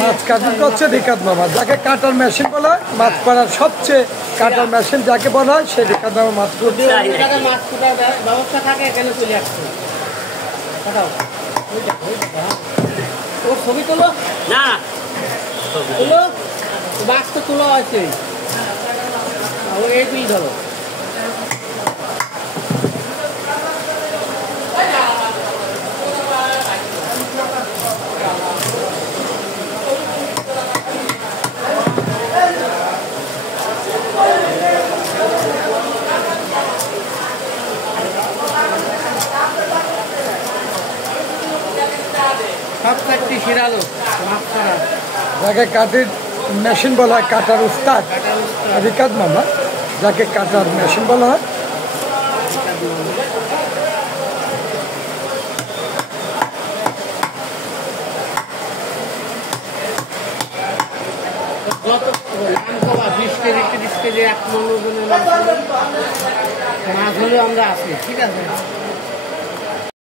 মাছ cutting করছে রিকাত মামা, যাকে কাটার মেশিন বলা হয়, মাছ করার সবচেয়ে কাটার মেশিন যাকে বলা হয় সেই রিকাত মামা মাছ করছে। মাছ কোটার ব্যবস্থা থাকে এখানে চলে আসছে। ও ছবি তোলো না, তোলো বাক্স তো তোলা আছে, ও এইগুলি ধরো। যাকে কাঠের মেশিন বলা হয়, কাটার উস্তাদ রিকাত মামা, যাকে কাটার মেশিন বলা হয়। মাছ হলেও আমরা আছি, ঠিক আছে।